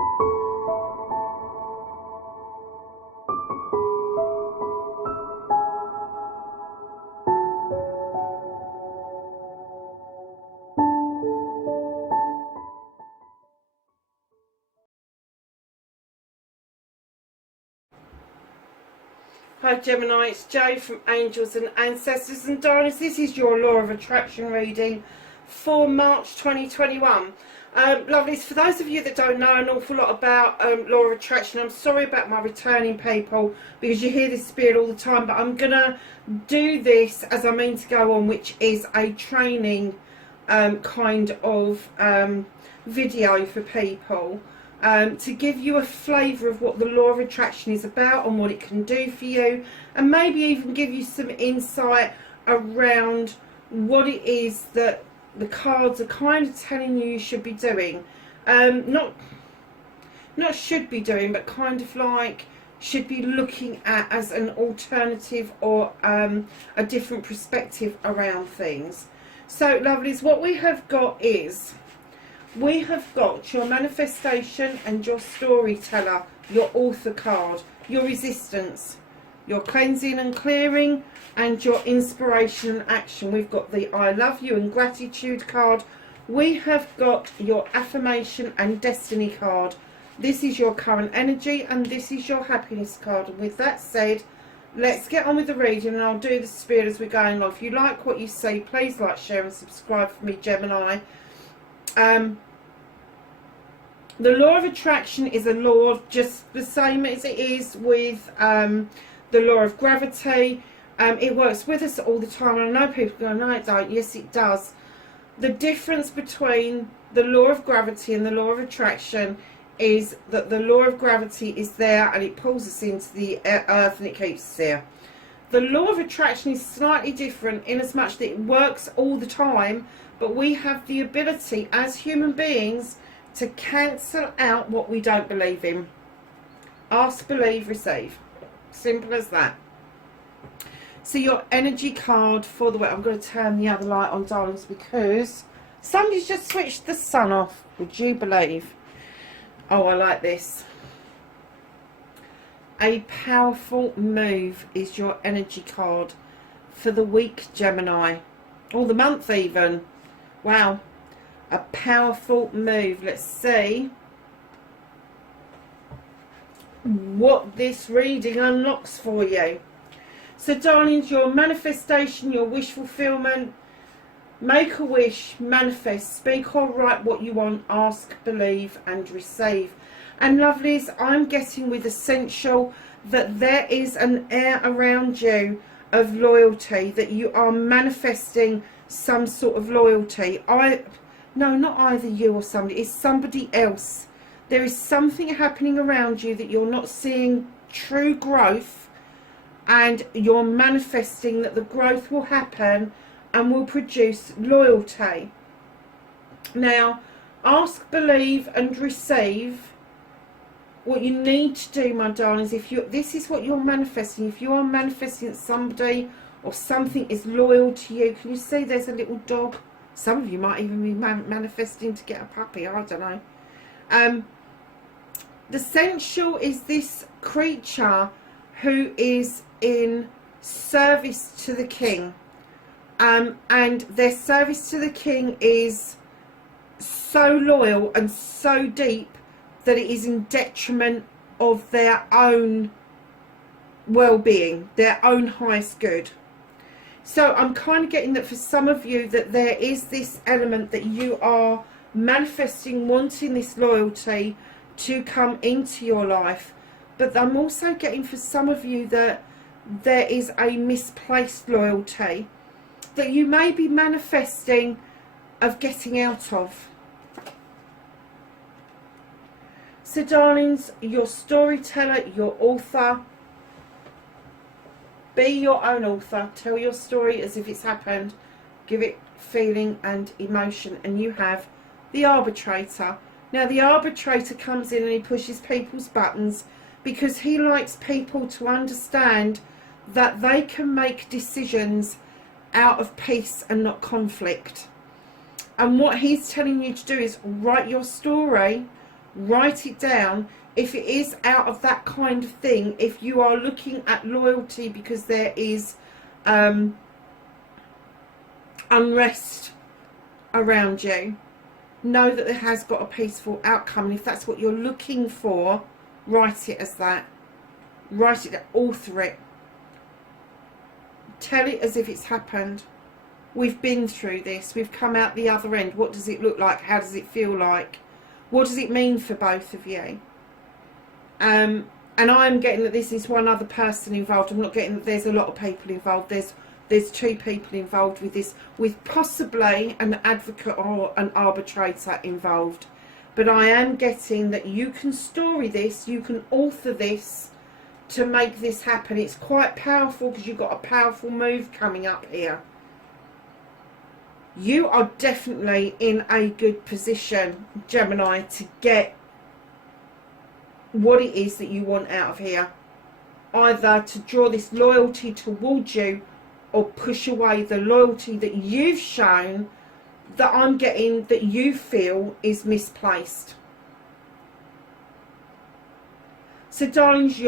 Hi Gemini, it's Jo from Angels and Ancestors and Darlings. This is your Law of Attraction reading for March 2021. Lovelies, for those of you that don't know an awful lot about Law of Attraction, I'm sorry about my returning people because you hear this spirit all the time, but I'm going to do this as I mean to go on, which is a training kind of video for people. To give you a flavour of what the Law of Attraction is about and what it can do for you, and maybe even give you some insight around what it is that the cards are kind of telling you should be doing. Not should be doing, but kind of like should be looking at as an alternative or a different perspective around things. So lovelies, what we have got is, we have got your manifestation and your storyteller, your author card, your resistance, your cleansing and clearing, and your inspiration and action. We've got the I love you and gratitude card. We have got your affirmation and destiny card. This is your current energy and this is your happiness card. And with that said, let's get on with the reading, and I'll do the spirit as we're going along. If you like what you see, please like, share and subscribe for me, Gemini. The Law of Attraction is a law just the same as it is with the Law of Gravity. It works with us all the time, and I know people go, no it don't. Yes it does. The difference between the Law of Gravity and the Law of Attraction is that the Law of Gravity is there and it pulls us into the earth and it keeps us there. The Law of Attraction is slightly different in as much that it works all the time, but we have the ability as human beings to cancel out what we don't believe in. Ask, believe, receive. Simple as that. So your energy card for the way, I'm going to turn the other light on, darlings, because somebody's just switched the sun off. Would you believe? Oh, I like this. A powerful move is your energy card for the week, Gemini, or the month even. Wow. A powerful move. Let's see what this reading unlocks for you. So darlings, your manifestation, your wish fulfillment, make a wish, manifest, speak or write what you want, ask, believe and receive. And lovelies, I'm getting with essential that there is an air around you of loyalty, that you are manifesting some sort of loyalty. No, not either you or somebody, it's somebody else. There is something happening around you that you're not seeing true growth, and you're manifesting that the growth will happen and will produce loyalty. Now, ask, believe and receive. What you need to do, my darlings, this is what you're manifesting. If you are manifesting that somebody or something is loyal to you, can you see there's a little dog? Some of you might even be manifesting to get a puppy, I don't know. The essential is this creature who is in service to the king. And their service to the king is so loyal and so deep that it is in detriment of their own well-being, their own highest good. So I'm kind of getting that for some of you that there is this element that you are manifesting, wanting this loyalty to come into your life. But I'm also getting for some of you that there is a misplaced loyalty that you may be manifesting of getting out of. So darlings, your storyteller, your author, be your own author. Tell your story as if it's happened. Give it feeling and emotion. And you have the arbitrator. Now the arbitrator comes in and he pushes people's buttons because he likes people to understand that they can make decisions out of peace and not conflict. And what he's telling you to do is write your story, Write it down. If it is out of that kind of thing, if you are looking at loyalty because there is unrest around you, know that it has got a peaceful outcome. And if that's what you're looking for, write it as that. Write it, author it. Tell it as if it's happened. We've been through this. We've come out the other end. What does it look like? How does it feel like? What does it mean for both of you? And I'm getting that this is one other person involved. I'm not getting that there's a lot of people involved. There's two people involved with this, with possibly an advocate or an arbitrator involved. But I am getting that you can story this, you can author this to make this happen. It's quite powerful because you've got a powerful move coming up here. You are definitely in a good position, Gemini, to get what it is that you want out of here. Either to draw this loyalty towards you or push away the loyalty that you've shown, that I'm getting that you feel is misplaced. So darlings,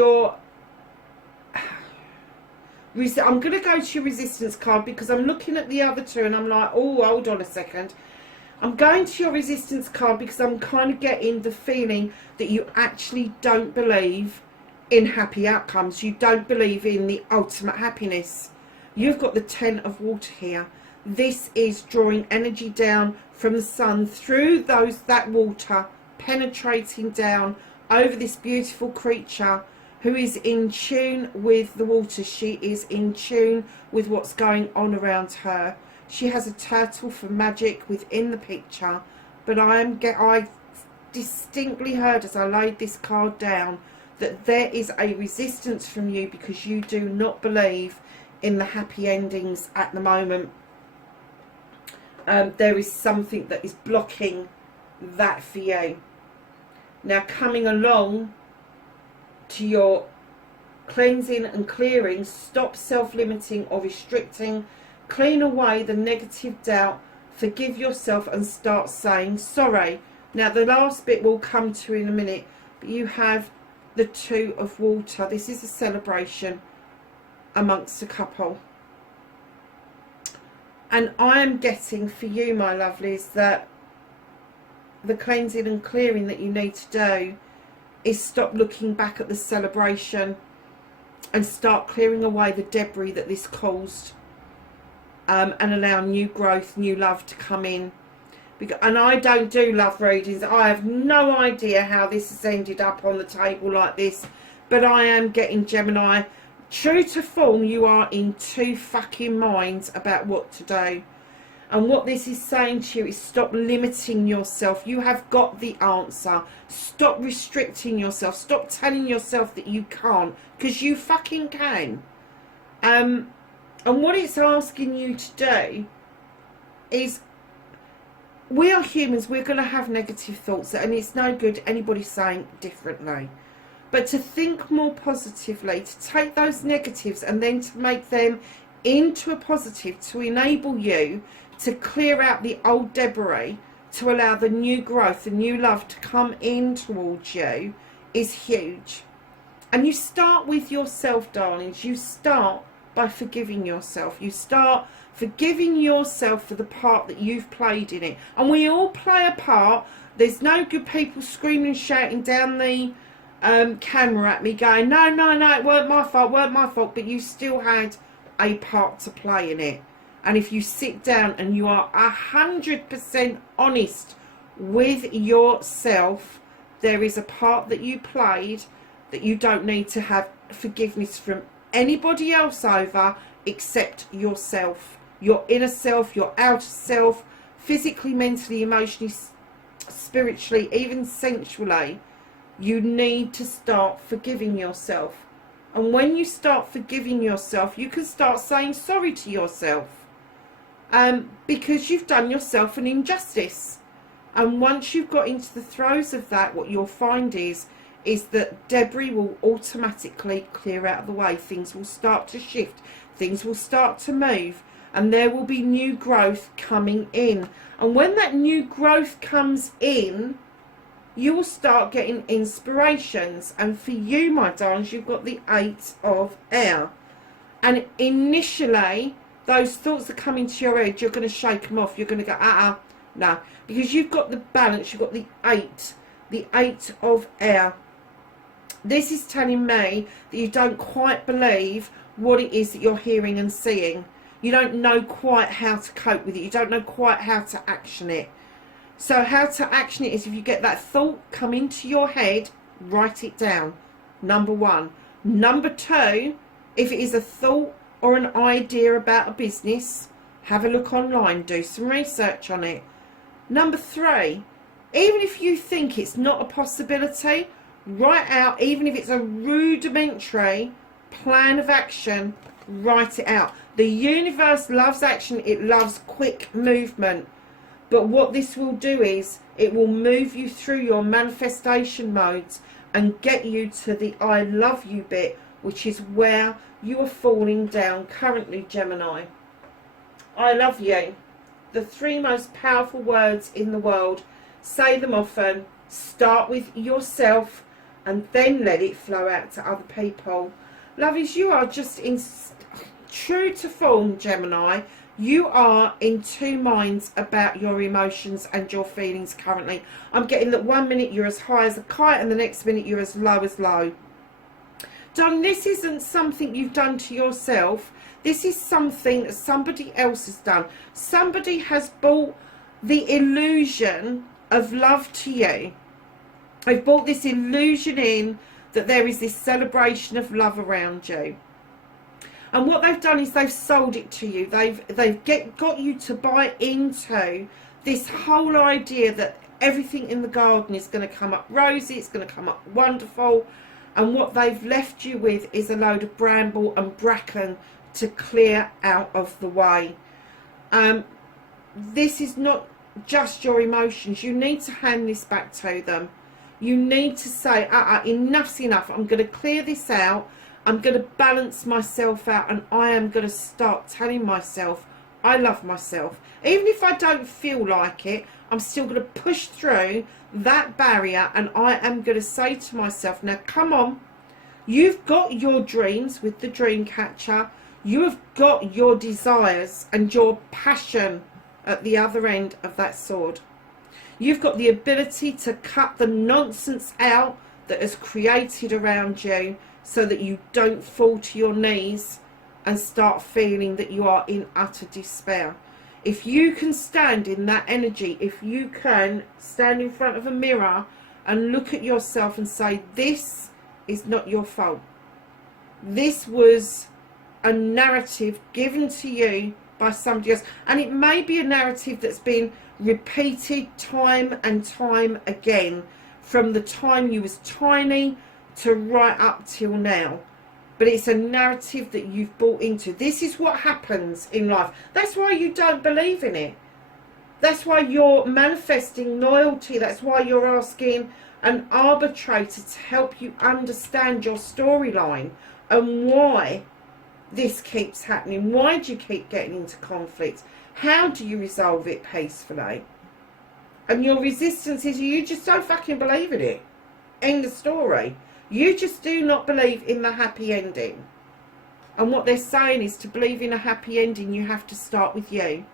I'm going to go to your resistance card because I'm looking at the other two and I'm like, oh, hold on a second. I'm going to your resistance card because I'm kind of getting the feeling that you actually don't believe in happy outcomes. You don't believe in the ultimate happiness. You've got the Ten of Water here. This is drawing energy down from the sun through that water, penetrating down over this beautiful creature who is in tune with the water. She is in tune with what's going on around her. She has a turtle for magic within the picture, but I distinctly heard as I laid this card down that there is a resistance from you because you do not believe in the happy endings at the moment. There is something that is blocking that for you. Now, coming along to your cleansing and clearing, stop self-limiting or restricting. Clean away the negative doubt. Forgive yourself and start saying sorry. Now, the last bit we'll come to in a minute, but you have the Two of Water. This is a celebration amongst a couple. And I am getting for you, my lovelies, that the cleansing and clearing that you need to do is stop looking back at the celebration and start clearing away the debris that this caused, and allow new growth, new love to come in. And I don't do love readings. I have no idea how this has ended up on the table like this, but I am getting, Gemini, true to form, you are in two fucking minds about what to do. And what this is saying to you is stop limiting yourself. You have got the answer. Stop restricting yourself. Stop telling yourself that you can't, because you fucking can. And what it's asking you to do is, we are humans, we're going to have negative thoughts, and it's no good anybody saying differently. But to think more positively, to take those negatives and then to make them into a positive, to enable you to clear out the old debris, to allow the new growth, the new love to come in towards you, is huge. And you start with yourself, darlings. You start by forgiving yourself. You start forgiving yourself for the part that you've played in it. And we all play a part. There's no good people screaming and shouting down the camera at me going, no, it weren't my fault, but you still had a part to play in it. And if you sit down and you are 100% honest with yourself, there is a part that you played that you don't need to have forgiveness from anybody else over except yourself. Your inner self, your outer self, physically, mentally, emotionally, spiritually, even sensually. You need to start forgiving yourself. And when you start forgiving yourself, you can start saying sorry to yourself. Because you've done yourself an injustice. And once you've got into the throes of that, what you'll find is that debris will automatically clear out of the way. Things will start to shift. Things will start to move. And there will be new growth coming in. And when that new growth comes in, you will start getting inspirations. And for you, my darlings, you've got the 8 of air. And initially, those thoughts that come into your head, you're going to shake them off. You're going to go, no. Because you've got the balance, you've got the 8 of air. This is telling me that you don't quite believe what it is that you're hearing and seeing. You don't know quite how to cope with it. You don't know quite how to action it. So how to action it is, if you get that thought come into your head, write it down. Number 1. Number 2, if it is a thought or an idea about a business, have a look online, do some research on it. Number 3, even if you think it's not a possibility, write out, even if it's a rudimentary plan of action, write it out. The universe loves action, it loves quick movement. But what this will do is, it will move you through your manifestation modes and get you to the I love you bit, which is where you are falling down currently, Gemini. I love you. The 3 most powerful words in the world. Say them often. Start with yourself and then let it flow out to other people. Lovies, you are just true to form, Gemini. You are in 2 minds about your emotions and your feelings currently. I'm getting that 1 minute you're as high as a kite and the next minute you're as low as low. Darling, this isn't something you've done to yourself. This is something that somebody else has done. Somebody has brought the illusion of love to you. They've brought this illusion in that there is this celebration of love around you. And what they've done is they've sold it to you. They've got you to buy into this whole idea that everything in the garden is going to come up rosy, it's going to come up wonderful. And what they've left you with is a load of bramble and bracken to clear out of the way. This is not just your emotions. You need to hand this back to them. You need to say, enough's enough. I'm going to clear this out. I'm going to balance myself out, and I am going to start telling myself I love myself. Even if I don't feel like it, I'm still going to push through that barrier, and I am going to say to myself, now come on, you've got your dreams with the dream catcher. You have got your desires and your passion at the other end of that sword. You've got the ability to cut the nonsense out that has created around you, so that you don't fall to your knees and start feeling that you are in utter despair. If you can stand in that energy, if you can stand in front of a mirror and look at yourself and say, this is not your fault. This was a narrative given to you by somebody else. And it may be a narrative that's been repeated time and time again from the time you was tiny to right up till now. But it's a narrative that you've bought into. This is what happens in life. That's why you don't believe in it. That's why you're manifesting loyalty. That's why you're asking an arbitrator to help you understand your storyline and why this keeps happening. Why do you keep getting into conflict? How do you resolve it peacefully? And your resistance is you just don't fucking believe in it. End of story. You just do not believe in the happy ending. And what they're saying is, to believe in a happy ending, you have to start with you.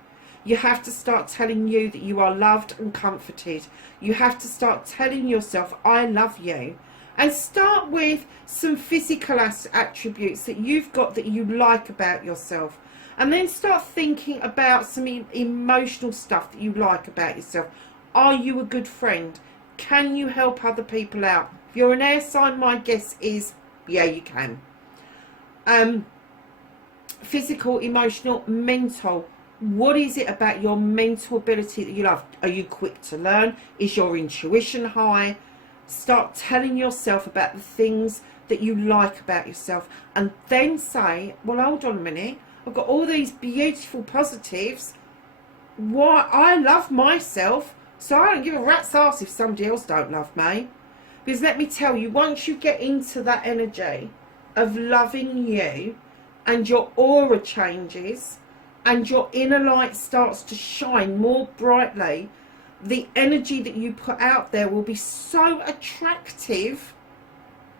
You have to start telling you that you are loved and comforted. You have to start telling yourself, I love you. And start with some physical attributes that you've got that you like about yourself. And then start thinking about some emotional stuff that you like about yourself. Are you a good friend? Can you help other people out? If you're an air sign, my guess is, yeah, you can. Physical, emotional, mental. What is it about your mental ability that you love? Are you quick to learn? Is your intuition high? Start telling yourself about the things that you like about yourself. And then say, well, hold on a minute. I've got all these beautiful positives. Why? I love myself. So I don't give a rat's ass if somebody else don't love me. Because let me tell you, once you get into that energy of loving you and your aura changes and your inner light starts to shine more brightly, the energy that you put out there will be so attractive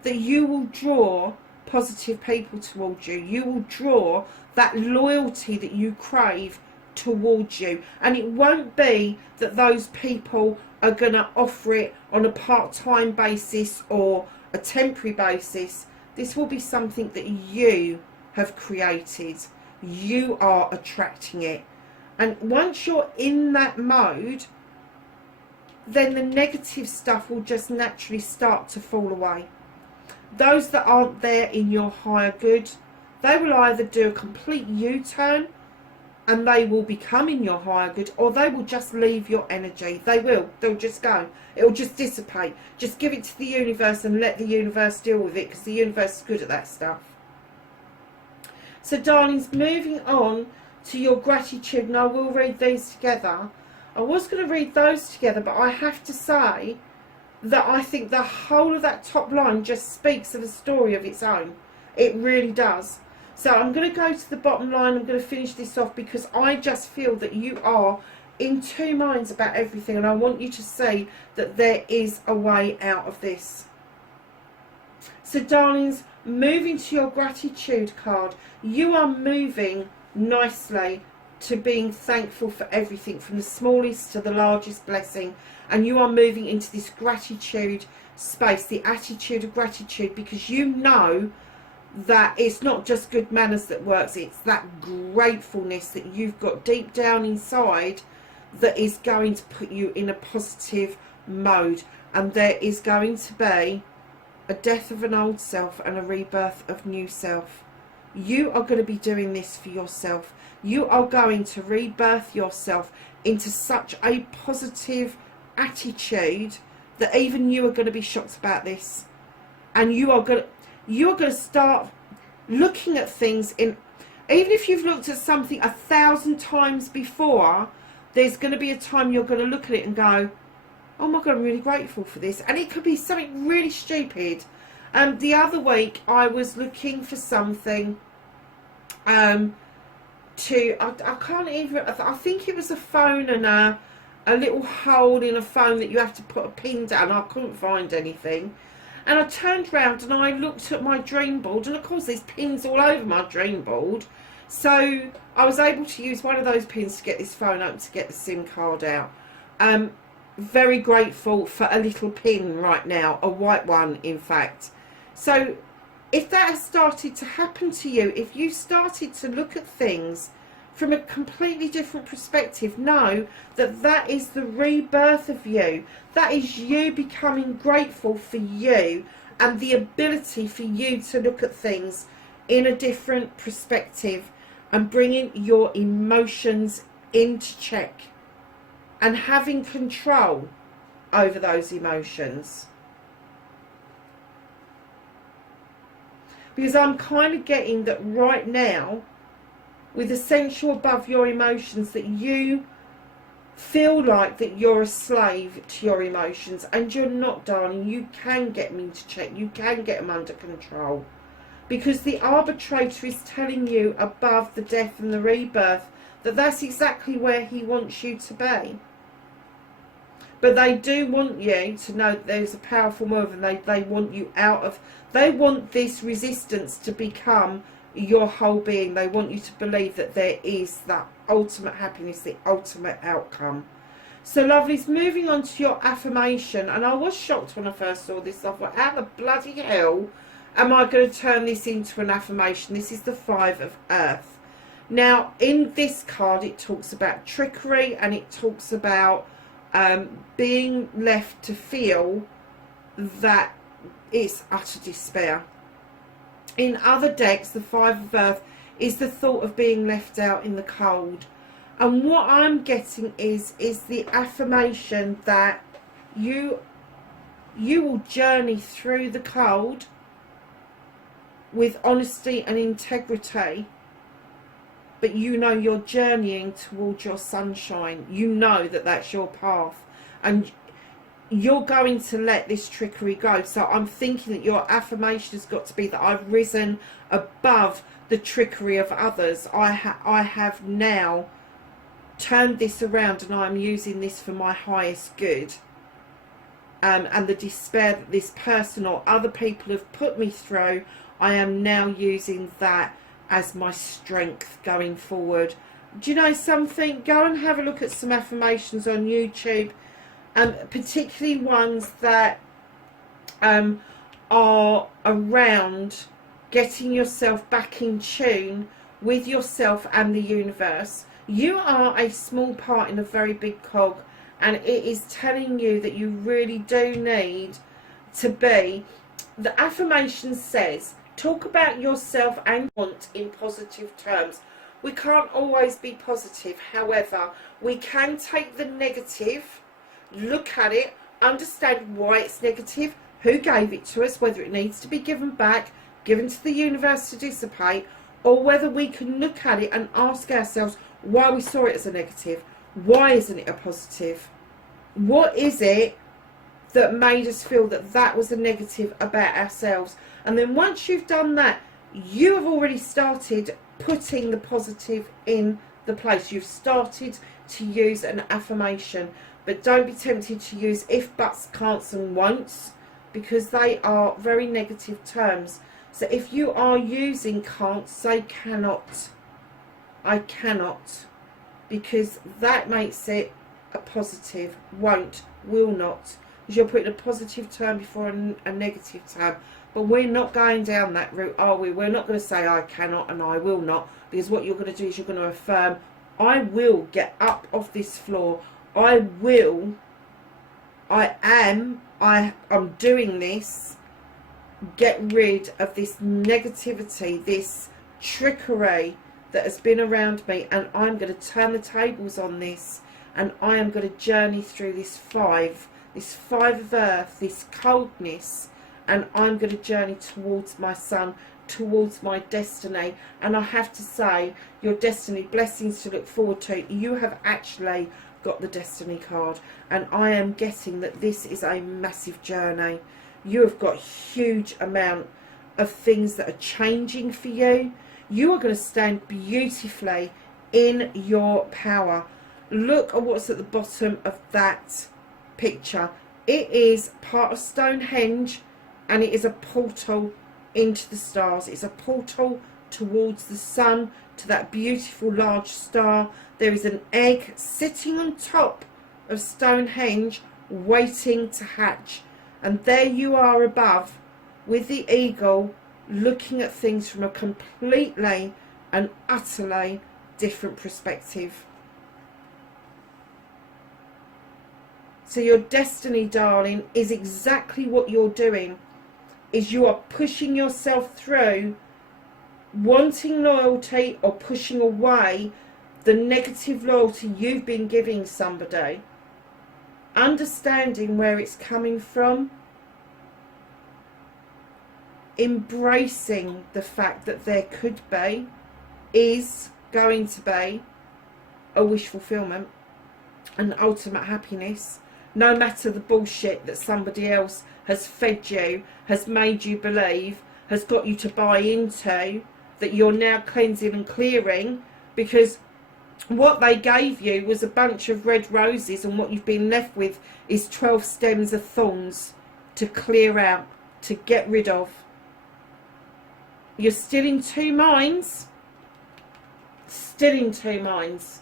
that you will draw positive people towards you. You will draw that loyalty that you crave towards you. And it won't be that those people are going to offer it on a part-time basis or a temporary basis. This will be something that you have created. You are attracting it. And once you're in that mode, then the negative stuff will just naturally start to fall away. Those that aren't there in your higher good, they will either do a complete U-turn and they will become in your higher good, or they will just leave your energy. They'll just go. It will just dissipate. Just give it to the universe and let the universe deal with it, because the universe is good at that stuff. So darlings, moving on to your gratitude, and I will read these together. I was going to read those together, but I have to say that I think the whole of that top line just speaks of a story of its own. It really does. So I'm going to go to the bottom line. I'm going to finish this off because I just feel that you are in two minds about everything, and I want you to see that there is a way out of this. So darlings, moving to your gratitude card, you are moving nicely to being thankful for everything, from the smallest to the largest blessing, and you are moving into this gratitude space, the attitude of gratitude, because you know that it's not just good manners that works, it's that gratefulness that you've got deep down inside that is going to put you in a positive mode. And there is going to be a death of an old self and a rebirth of new self. You are going to be doing this for yourself. You are going to rebirth yourself into such a positive attitude that even you are going to be shocked about this. And you're going to start looking at things in, even if you've looked at something 1,000 times before, there's going to be a time you're going to look at it and go, oh my God, I'm really grateful for this. And it could be something really stupid. The other week I was looking for something I can't even, I think it was a phone and a little hole in a phone that you have to put a pin down. I couldn't find anything. And I turned round and I looked at my dream board, and of course there's pins all over my dream board. So I was able to use one of those pins to get this phone open, to get the SIM card out. Very grateful for a little pin right now, a white one in fact. So if that has started to happen to you, if you started to look at things from a completely different perspective, know that that is the rebirth of you. That is you becoming grateful for you and the ability for you to look at things in a different perspective and bringing your emotions into check and having control over those emotions. Because I'm kind of getting that right now, with essential above your emotions, that you feel like that you're a slave to your emotions, and you're not, darling. You can get them into check. You can get them under control, because the arbitrator is telling you above the death and the rebirth that that's exactly where he wants you to be. But they do want you to know that there's a powerful move, and they want you out of, they want this resistance to become your whole being. They want you to believe that there is that ultimate happiness, the ultimate outcome. So lovelies, moving on to your affirmation, and I was shocked when I first saw this. I thought, how the bloody hell am I going to turn this into an affirmation? This is the 5 of Earth. Now in this card it talks about trickery, and it talks about being left to feel that it's utter despair. In other decks, the 5 of Earth is the thought of being left out in the cold. And what I'm getting is the affirmation that you will journey through the cold with honesty and integrity. But you know you're journeying towards your sunshine. You know that that's your path. And you're going to let this trickery go. So I'm thinking that your affirmation has got to be that I've risen above the trickery of others. I have now turned this around and I'm using this for my highest good. And the despair that this person or other people have put me through, I am now using that as my strength going forward. Do you know something? Go and have a look at some affirmations on YouTube, particularly ones that are around getting yourself back in tune with yourself and the universe. You are a small part in a very big cog, and it is telling you that you really do need to be. The affirmation says, talk about yourself and want in positive terms. We can't always be positive. However, we can take the negative, look at it, understand why it's negative, who gave it to us, whether it needs to be given back, given to the universe to dissipate, or whether we can look at it and ask ourselves why we saw it as a negative. Why isn't it a positive? What is it that made us feel that that was a negative about ourselves? And then once you've done that, you have already started putting the positive in the place. You've started to use an affirmation. But don't be tempted to use if, buts, can'ts and won'ts, because they are very negative terms. So if you are using can't, say cannot. I cannot, because that makes it a positive. Won't, will not, because you're putting a positive term before a negative term. But we're not going down that route, are we? We're not going to say I cannot and I will not, because what you're going to do is you're going to affirm, I will get up off this floor. I'm doing this. Get rid of this negativity, this trickery that has been around me, and I'm going to turn the tables on this, and I am going to journey through this five of earth, this coldness, and I'm going to journey towards my sun, towards my destiny. And I have to say, your destiny, blessings to look forward to. You have actually got the destiny card, and I am getting that this is a massive journey. You have got a huge amount of things that are changing for you. You are going to stand beautifully in your power. Look at what's at the bottom of that picture. It is part of Stonehenge, and it is a portal into the stars. It's a portal towards the sun, to that beautiful large star. There is an egg sitting on top of Stonehenge waiting to hatch. And there you are above with the eagle, looking at things from a completely and utterly different perspective. So your destiny, darling, is exactly what you're doing. Is you are pushing yourself through, wanting loyalty or pushing away the negative loyalty you've been giving somebody. Understanding where it's coming from, embracing the fact that there could be, is going to be a wish fulfillment, an ultimate happiness, no matter the bullshit that somebody else has fed you, has made you believe, has got you to buy into, that you're now cleansing and clearing, because what they gave you was a bunch of red roses, and what you've been left with is 12 stems of thorns to clear out, to get rid of. You're still in two minds. Still in two minds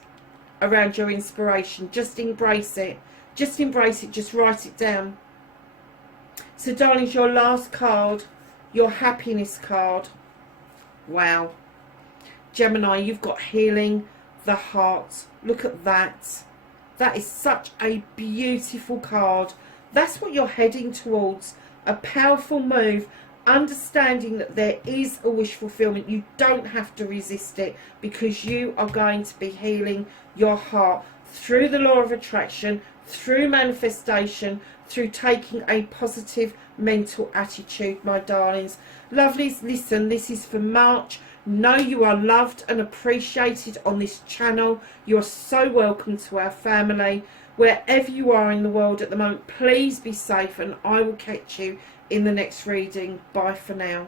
around your inspiration. Just embrace it. Just embrace it. Just write it down. So, darlings, your last card, your happiness card. Wow. Gemini, you've got healing the heart. Look at that. That is such a beautiful card. That's what you're heading towards. A powerful move. Understanding that there is a wish fulfillment. You don't have to resist it, because you are going to be healing your heart through the law of attraction, through manifestation, through taking a positive mental attitude, my darlings. Lovelies, listen, this is for March. Know you are loved and appreciated on this channel. You are so welcome to our family. Wherever you are in the world at the moment, please be safe, and I will catch you in the next reading. Bye for now.